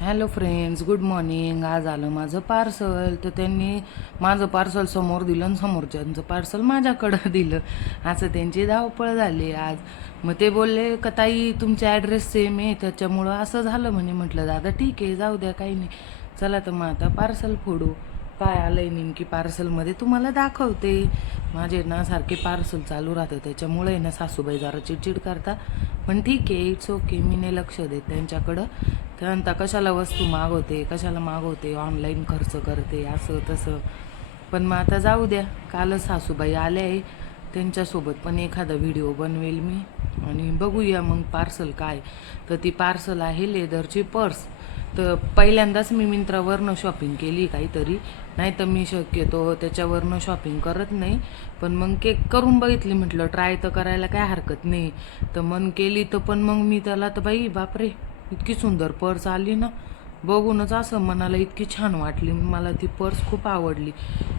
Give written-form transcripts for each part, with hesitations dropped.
Hello friends, good morning. आज आलं माझं पार्सल. तर त्यांनी माझं पार्सल समोर दिलं आणि समोरच्यांचं पार्सल माझ्याकडं दिलं. असं त्यांची धावपळ झाली आज. मग ते बोलले का ताई तुमचे ॲड्रेस सेम आहे त्याच्यामुळं असं झालं म्हणे. म्हटलं दादा ठीक आहे, जाऊ द्या, काही नाही. चला तर मग आता पार्सल फोडू. काय आलं आहे नेमकी पार्सलमध्ये तुम्हाला दाखवते. माझे ना सारखे पार्सल चालू राहतं, त्याच्यामुळे ना सासूबाई जरा चिडचिड करता. पण ठीक आहे, इट्स ओके, मी नाही लक्ष देत त्यांच्याकडं. त्यानंतर कशाला वस्तू मागवते, ऑनलाईन खर्च करते, असं तसं. पण मग आता जाऊ द्या. कालच सासूबाई आल्या आहे, त्यांच्यासोबत पण एखादा व्हिडिओ बनवेल मी. आणि बघूया मग पार्सल काय. तर ती पार्सल आहे लेदरची पर्स. तर पहिल्यांदाच मी मिंत्रावरनं शॉपिंग केली काहीतरी, नाही तर मी शक्यतो त्याच्यावरनं शॉपिंग करत नाही. पण मग केक करून बघितली, म्हटलं ट्राय तर करायला काय हरकत नाही. तर मन केली, तर पण मग मी त्याला तर बाई बापरे, इतकी सुंदर पर्स आली ना, बघूनच असं मनाला इतकी छान वाटली. मला ती पर्स खूप आवडली.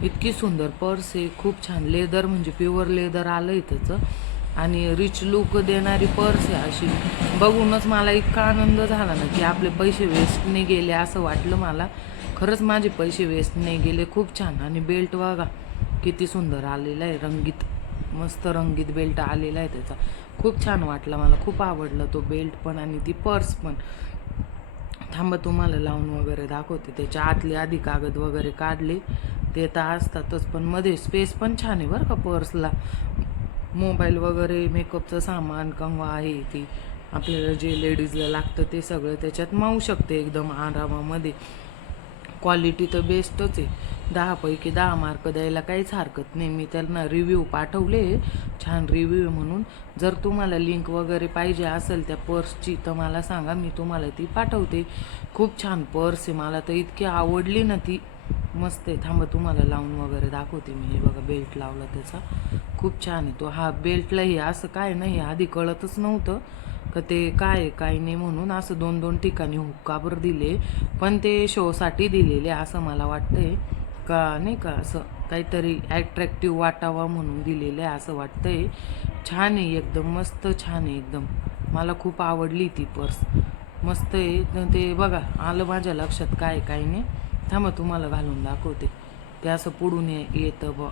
इतकी सुंदर पर्स आहे, खूप छान. लेदर म्हणजे प्युअर लेदर आलं आहे त्याचं. आणि रिच लुक देणारी पर्स आहे अशी. बघूनच मला इतका आनंद झाला ना की आपले पैसे वेस्ट नाही गेले असं वाटलं मला. खरंच माझे पैसे वेस्ट नाही गेले, खूप छान. आणि बेल्ट बघा किती सुंदर आलेला आहे, रंगीत, मस्त रंगीत बेल्ट आलेला आहे त्याचा. खूप छान वाटला मला, खूप आवडला तो बेल्ट पण आणि ती पर्स पण. थांबा तुम्हाला लावून वगैरे दाखवते. त्याच्या आतले आधी कागद वगैरे काढले, ते तर असतातच, पण मध्ये स्पेस पण छान आहे बरं का पर्सला. मोबाईल वगैरे, मेकअपचं सामान, कंगवा आहे ती, आपल्याला जे लेडीजला लागतं ते सगळं त्याच्यात मावू शकते एकदम आरामामध्ये. क्वालिटी तर बेस्टच आहे. 10पैकी 10 मार्क द्यायला काहीच हरकत नाही. मी त्यांना रिव्ह्यू पाठवले, छान रिव्ह्यू म्हणून. जर तुम्हाला लिंक वगैरे पाहिजे असेल त्या पर्सची तर मला सांगा, मी तुम्हाला ती पाठवते. खूप छान पर्स आहे, मला तर इतकी आवडली ना ती, मस्त आहे. थांबा तुम्हाला लावून वगैरे दाखवते मी. हे बघा बेल्ट लावला त्याचा, खूप छान आहे तो. हा बेल्टलाही असं काय नाही, आधी कळतच नव्हतं का ते काय काय नाही म्हणून. असं 2-2 ठिकाणी हुक्काबर दिले, पण ते शोसाठी दिलेले असं मला वाटतंय का, नाही का, असं काहीतरी ॲट्रॅक्टिव्ह वाटावा म्हणून दिलेलं आहे असं वाटतंय. छान आहे एकदम, मस्त छान आहे एकदम. मला खूप आवडली ती पर्स, मस्त आहे. ते बघा आलं माझ्या लक्षात काय काय नाही. थांबा तुम्हाला घालून दाखवते. ते असं पुढून येतं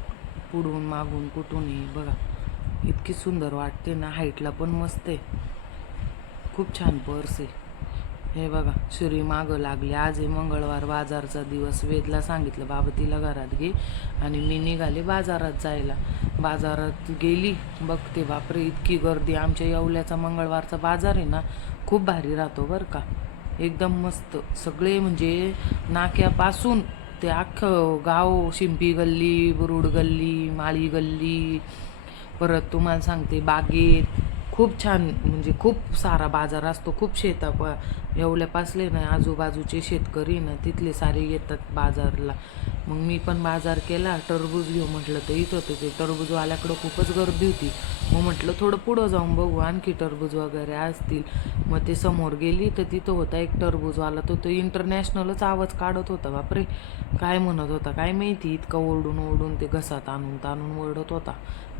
पुढून मागून कुठूनही बघा, इतकी सुंदर वाटते ना, हाईटला पण मस्त आहे. खूप छान पर्स आहे. हे बघा श्री मागं लागली. आज आहे मंगळवार, बाजारचा दिवस. वेदला सांगितलं बाबा तिला घरात घे, आणि मी निघाले बाजारात जायला. बाजारात गेली, बघते बापरे इतकी गर्दी. आमच्या येवल्याचा मंगळवारचा बाजार आहे ना, खूप भारी राहतो बरं का, एकदम मस्त. सगळे म्हणजे नाक्यापासून ते अख्खं गाव, शिंपी गल्ली, बुरुड गल्ली, माळी गल्ली, परत तुम्हाला सांगते बागेत, खूप छान. म्हणजे खूप सारा बाजार असतो. खूप येवल्यापासले ना आजूबाजूचे शेतकरी ना तिथले सारे येतात बाजारला. मग मी पण बाजार केला. टरबूज घेऊ म्हटलं, तर इथं होतं ते टरबूजवाल्याकडं खूपच गर्दी होती. मग म्हटलं थोडं पुढं जाऊन बघू, आणखी टरबूज वगैरे असतील. मग ते समोर गेली तर तिथं होता एक टरबूजवाला. तो इंटरनॅशनलच आवाज काढत होता. बापरे काय म्हणत होता काय माहिती, इतकं ओरडून ओरडून ते घसात आणून ओरडत होता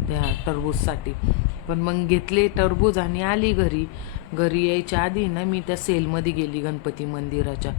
त्या टरबूजसाठी. पण मग घेतले टरबूज आणि आली घरी. घरी यायच्या आधी ना मी त्या सेलमध्ये गेली गणपती मंदिराच्या.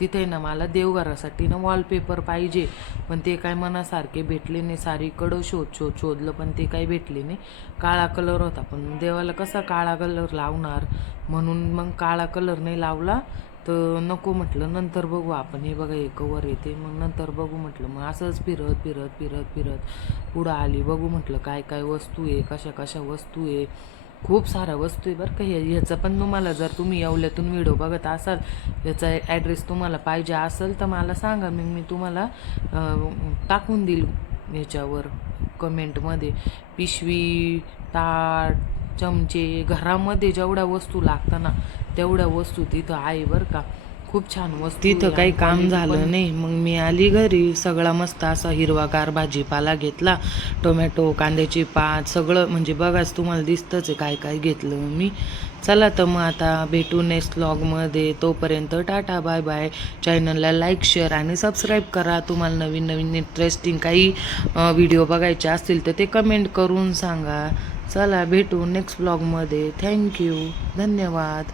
तिथे ना मला देवघरासाठी ना वॉलपेपर पाहिजे, पण ते काय मनासारखे भेटले नाही. सारीकडं शोधलं पण ते काही भेटले नाही. काळा कलर होता, पण देवाला कसा काळा कलर लावणार, म्हणून मग काळा कलर नाही लावला. तर नको म्हटलं, नंतर बघू आपण. हे बघा हे कवर येते, मग नंतर बघू म्हटलं. मग असंच फिरत फिरत फिरत फिरत पुढं आली. बघू म्हटलं काय काय वस्तू आहे, कशा कशा वस्तू आहे. खूप साऱ्या वस्तू आहे बरं का. ह्याचं पण तुम्हाला, जर तुम्ही येवल्यातून व्हिडिओ बघत असाल, याचा ॲड्रेस तुम्हाला पाहिजे असेल तर मला सांगा, मी तुम्हाला टाकून देईल ह्याच्यावर कमेंटमध्ये. पिशवी, ताट, चमचे, घरामध्ये जेवढ्या वस्तू लागतात ना तेवढ्या वस्तू तिथं आहे बरं का. खूप छान वस्तू. तिथं काही काम झालं नाही, मग मी आली घरी. सगळा मस्त असा हिरवागार भाजीपाला घेतला, टोमॅटो, कांद्याची पात, सगळं म्हणजे बघाच तुम्हाला दिसतंच आहे काय काय घेतलं मी. चला तर मग आता भेटू नेक्स्ट व्लॉगमध्ये. तोपर्यंत टाटा, बाय बाय. चॅनलला लाईक, शेअर आणि सबस्क्राईब करा. तुम्हाला नवीन नवीन इंटरेस्टिंग काही व्हिडिओ बघायचे असतील तर ते कमेंट करून सांगा. चला भेटू नेक्स्ट व्लॉगमध्ये. थँक्यू, धन्यवाद.